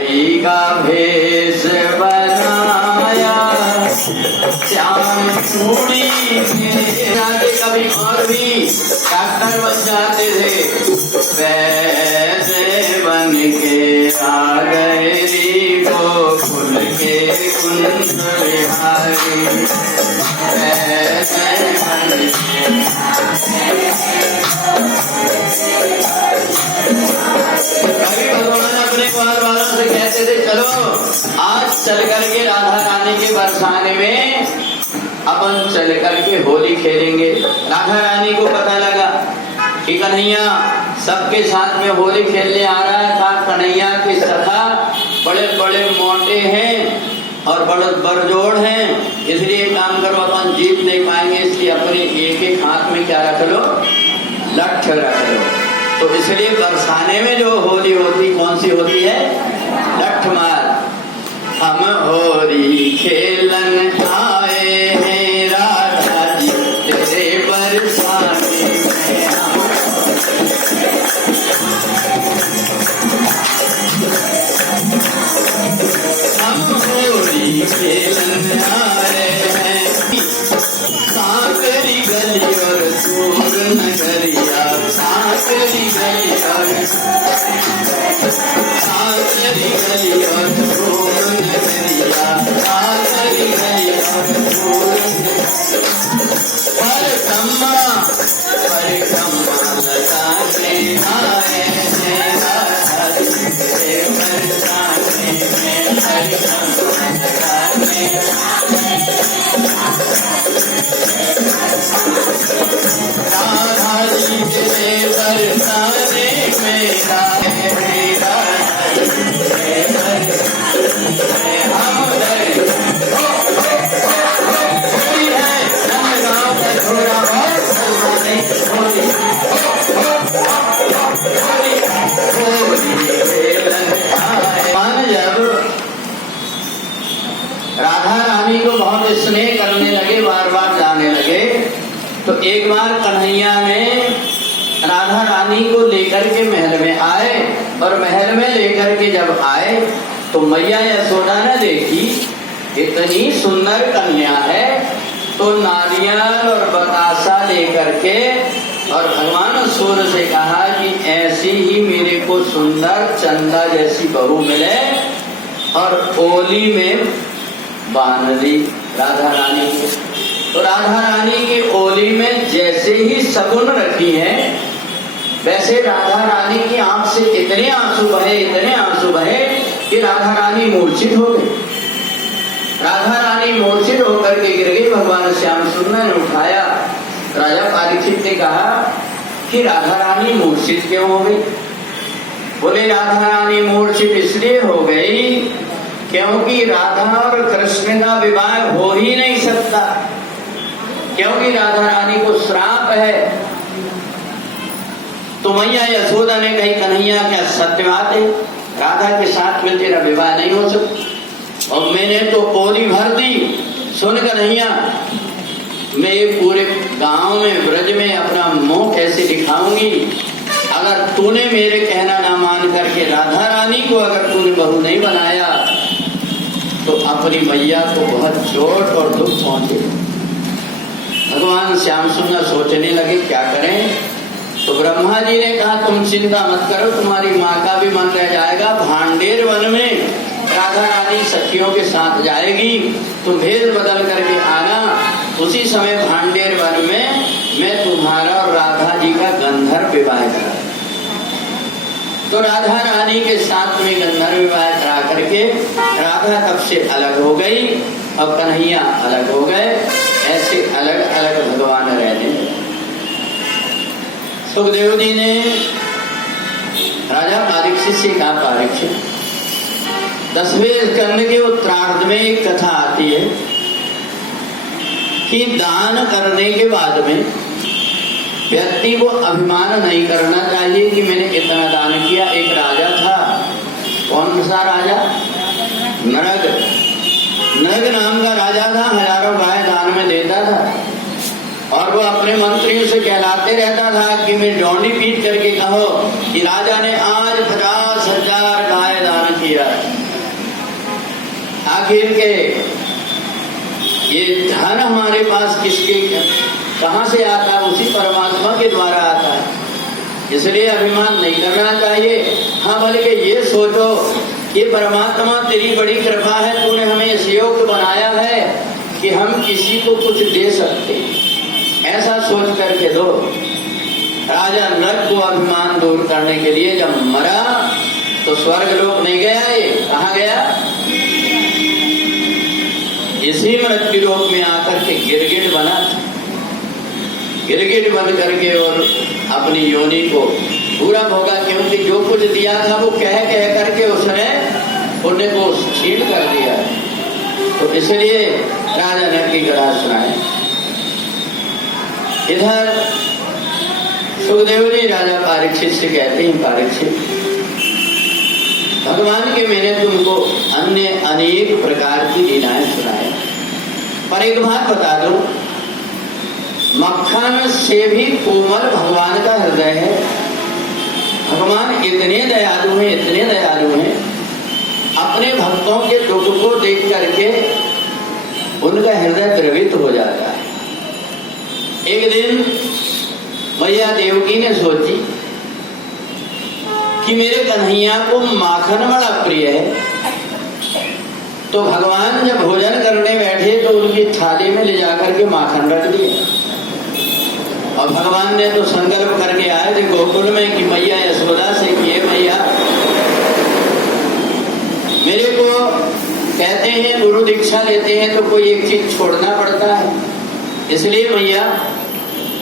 का भेष बनाया श्याम चूड़ी जाते कभी और भी डॉक्टर बन जाते थे, वैसे बन के आ गए गोकुल के कुंज बिहारी, वैसे बन के भगवान अपने ग्वाल वालों से कहते थे चलो आज चल करके राधा रानी के बरसाने में अपन चल करके होली खेलेंगे। राधा रानी को पता लगा कि कन्हैया सबके साथ में होली खेलने आ रहा है। था कन्हैया के सखा बड़े बड़े मोटे हैं और बड़े बरजोड़ हैं, इसलिए काम करो अपन जीत नहीं पाएंगे, इसलिए अपने एक एक हाथ में क्या रख लो, लठ रख लो। तो इसलिए बरसाने में जो होली होती कौन सी होती है, लठ मार। हम होली खेलन आए हैं राधा जी तेरे बरसाने में, हम होली खेलन आए हैं। सांकरी गली और दूर नगरिया, सांकरी गली और सांकरी गली और दूर नगरिया, सांकरी गली और दूर परिक्रमा लगाने आए हैं राधा तेरे बरसाने में, परिक्रमा लगाने राधा जी तेरे बरसाने में, मेरा हम जब राधा रानी को बहुत स्नेह करने लगे, बार बार जाने लगे, तो एक बार कन्हैया ने राधा रानी को लेकर के महल में आए, और महल में लेकर के जब आए तो मैया यशोदा ने देखी इतनी सुंदर कन्या है, तो नारियल और बतासा लेकर के और भगवान सूर्य से कहा कि ऐसी ही मेरे को सुंदर चंदा जैसी बहू मिले, और ओली में बांध दी राधा रानी को। तो राधा रानी की ओली में जैसे ही सगुन रखी है, वैसे राधा रानी की आंख से इतने आंसू बहे, इतने आंसू बहे कि राधा रानी मूर्छित हो गई। राधा रानी मूर्छित होकर के गिर गई। भगवान श्याम सुंदर ने उठाया। राजा परीक्षित ने कहा कि राधा रानी मूर्छित क्यों हो गई? बोले राधा रानी मूर्छित इसलिए हो गई क्योंकि राधा और कृष्ण का विवाह हो ही नहीं सकता, क्योंकि राधा रानी को श्राप है। तो मैया यशोदा ने कही कन्हैया क्या सत्य बात है, राधा के साथ में तेरा विवाह नहीं हो सकता। और मैंने तो ओली भर दी। सुन कन्हैया, मैं ये पूरे गांव में ब्रज में अपना मुंह कैसे दिखाऊंगी? अगर तूने मेरे कहना ना मान करके राधा रानी को अगर तूने बहू नहीं बनाया तो अपनी मैया को बहुत चोट और दुख पहुंचे। भगवान श्याम सुंदर सोचने लगे क्या करें। तो ब्रह्मा जी ने कहा तुम चिंता मत करो, तुम्हारी माँ का भी मन रह जाएगा। भांडेर वन में राधा रानी सखियों के साथ जाएगी, तुम भेद बदल करके आना। उसी समय भांडेर वन में मैं तुम्हारा और राधा जी का गंधर्व विवाह करा। तो राधा रानी के साथ में गंधर्व विवाह करा करके राधा तब से अलग हो गई और कन्हैया अलग हो गए। ऐसे अलग अलग भगवान रहने लगे। सुखदेव जी ने राजा परीक्षित से कहा परीक्षित, 10वें स्कंद के उत्तरार्ध में एक कथा आती है कि दान करने के बाद में व्यक्ति को अभिमान नहीं करना चाहिए कि मैंने इतना दान किया। एक राजा था, कौन सा राजा? नरग। नरग नाम का राजा था, हजारों गाय दान में देता था और वो अपने मंत्रियों से कहलाते रहता था कि मैं डोंडी पीट करके कहो कि राजा ने आज 50,000 गाय दान की। किया। आखिर के ये धन हमारे पास किसके कहाँ से आता है? उसी परमात्मा के द्वारा आता है, इसलिए अभिमान नहीं करना चाहिए। हाँ, बल्कि ये सोचो कि परमात्मा तेरी बड़ी कृपा है, तूने हमें इस योग्य बनाया है कि हम किसी को कुछ दे सकते, ऐसा सोच करके दो। राजा नरक को अभिमान दूर करने के लिए जब मरा तो स्वर्ग लोक नहीं गया, ये कहाँ गया? इसी मृत्यु लोक में आकर के गिरगिट बना, गिरगिट बन करके और अपनी योनि को पूरा भोगा, क्योंकि जो कुछ दिया था वो कह कह करके उसने पुण्य को छीन कर दिया। तो इसलिए राजा नरक की कथा सुनाए। इधर सुखदेव जी राजा परीक्षित से कहते हैं, परीक्षित भगवान के मैंने तुमको अन्य अनेक प्रकार की लीलाएं सुनाए, पर एक बात बता दो, मक्खन से भी कोमल भगवान का हृदय है। भगवान इतने दयालु हैं, इतने दयालु हैं, अपने भक्तों के दुख को देख करके उनका हृदय द्रवित हो जाता है। एक दिन मैया देवकी ने सोची कि मेरे कन्हैया को माखन बड़ा प्रिय है, तो भगवान जब भोजन करने बैठे तो उनकी थाली में ले जाकर के माखन रख दिया। और भगवान ने तो संकल्प करके आए थे गोकुल में कि मैया यशोदा से किए, मैया मेरे को कहते हैं गुरु दीक्षा लेते हैं तो कोई एक चीज छोड़ना पड़ता है, इसलिए मैया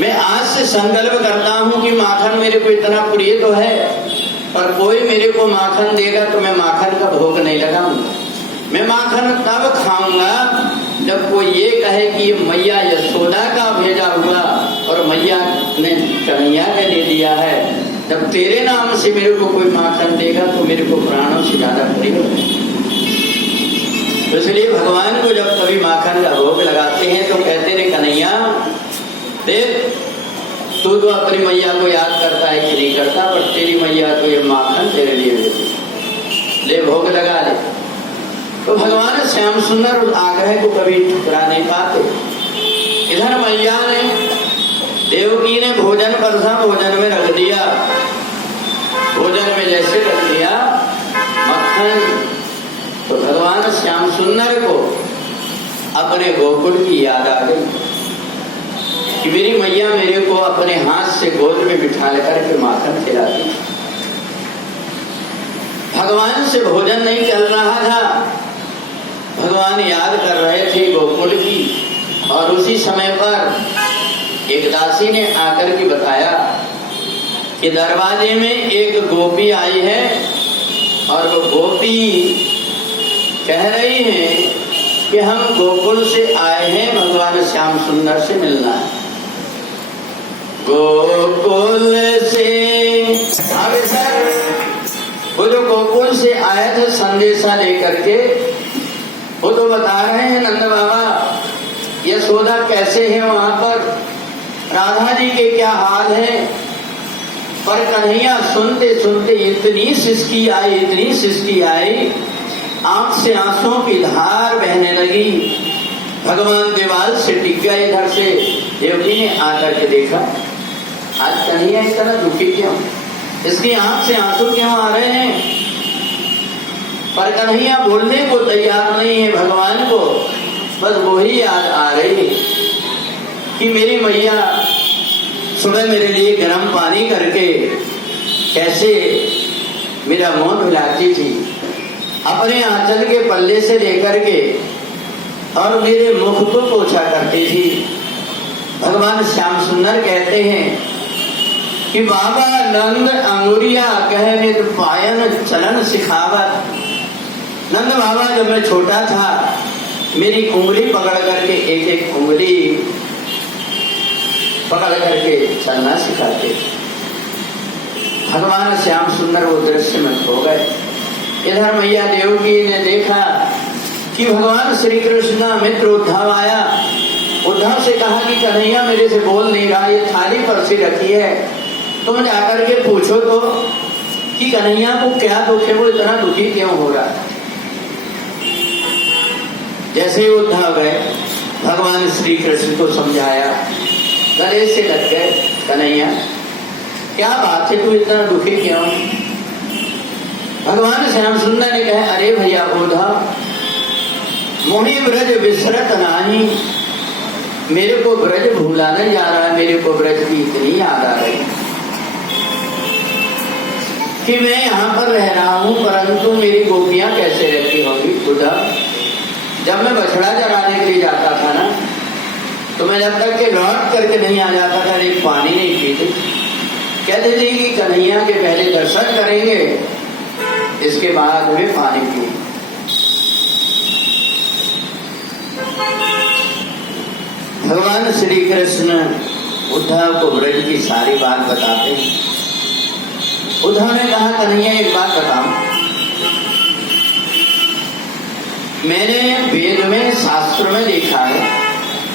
मैं आज से संकल्प करता हूं कि माखन मेरे को इतना प्रिय तो है, पर कोई मेरे को माखन देगा तो मैं माखन का भोग नहीं लगाऊंगा। मैं माखन तब खाऊंगा जब कोई ये कहे कि ये मैया यशोदा का भेजा हुआ और मैया ने कन्हैया के दे दिया है। जब तेरे नाम से मेरे को कोई माखन देगा तो मेरे को प्राणों से ज्यादा प्रिय होगा। तो इसलिए भगवान को जब कभी माखन का भोग लगाते हैं तो कहते हैं कन्हैया देख, तू तो अपनी मैया को याद करता है कि नहीं करता, पर तेरी मैया को ये माखन तेरे लिए ले भोग लगा ले। तो भगवान श्याम सुंदर उस आग्रह को कभी ठुकरा नहीं पाते। इधर मैया ने देवकी ने भोजन परसा भोजन में रख दिया, भोजन में जैसे रख दिया मक्खन, तो भगवान श्याम सुंदर को अपने गोकुल की याद आ गई कि मेरी मैया मेरे को अपने हाथ से गोद में बिठा लेकर के माखन खिलाती। भगवान से भोजन नहीं चल रहा था, भगवान याद कर रहे थे गोकुल की। और उसी समय पर एक दासी ने आकर के बताया कि दरवाजे में एक गोपी आई है और वो गोपी कह रही है कि हम गोकुल से आए हैं, भगवान श्याम सुंदर से मिलना है। गोकुल से आगे सर, वो जो गोकुल से आए थे संदेशा लेकर के, वो तो बता रहे हैं नंद बाबा यशोदा कैसे है वहां पर, राधा जी के क्या हाल है। पर कन्हैया सुनते सुनते इतनी सिसकी आई, इतनी सिसकी आई, आंख से आंसुओं की धार बहने लगी। भगवान दीवार से टिक गए। इधर से देवकी ने आकर के देखा, आज कन्हैया इस तरह दुखी क्यों, इसकी आंख से आंसू क्यों आ रहे हैं। पर कन्हैया बोलने को तैयार नहीं है भगवान को, बस वही याद आ रही कि मेरी मैया सुबह मेरे लिए गर्म पानी करके कैसे मेरा मुंह धुलाती थी, अपने आंचल के पल्ले से लेकर के और मेरे मुख को पोछा करती थी। भगवान श्याम सुंदर कहते हैं कि बाबा नंद अंगुरिया कह नित पायन चलन सिखावत। नंद बाबा जब मैं छोटा था मेरी उंगली पकड़ करके एक एक उंगली पकड़ करके चलना सिखाते। भगवान श्याम सुंदर वो दृश्य में खो गए। इधर मैया देवकी ने देखा कि भगवान श्री कृष्ण मित्र उद्धव आया। उद्धव से कहा कि कन्हैया मेरे से बोल नहीं रहा, ये थाली पर से रखी है, तुम जाकर के पूछो तो कि कन्हैया को क्या दुख है, वो इतना दुखी क्यों हो रहा है। जैसे ही उद्धव गए, भगवान श्री कृष्ण को समझाया, गले से लग गए, कन्हैया क्या बात है, तू इतना दुखी क्यों। भगवान श्याम सुंदर ने कहा, अरे भैया उद्धव, मोहि ब्रज विसरत नाही, मेरे को ब्रज भूला नहीं जा रहा है, मेरे को ब्रज की इतनी याद आ रही कि मैं यहाँ पर रह रहा हूँ, परंतु मेरी गोपियां कैसे रहती होंगी। उद्धव, जब मैं बछड़ा चराने के लिए जाता था ना, तो मैं जब तक के लौट करके नहीं आ जाता था, एक पानी नहीं पीते, कहते थे कि कन्हैया के पहले दर्शन करेंगे, इसके बाद वे पानी पिए। भगवान श्री कृष्ण उद्धव को ब्रज की सारी बात बताते हैं। उद्धव ने कहा, कन्हैया एक बात बताओ, मैंने वेद में शास्त्र में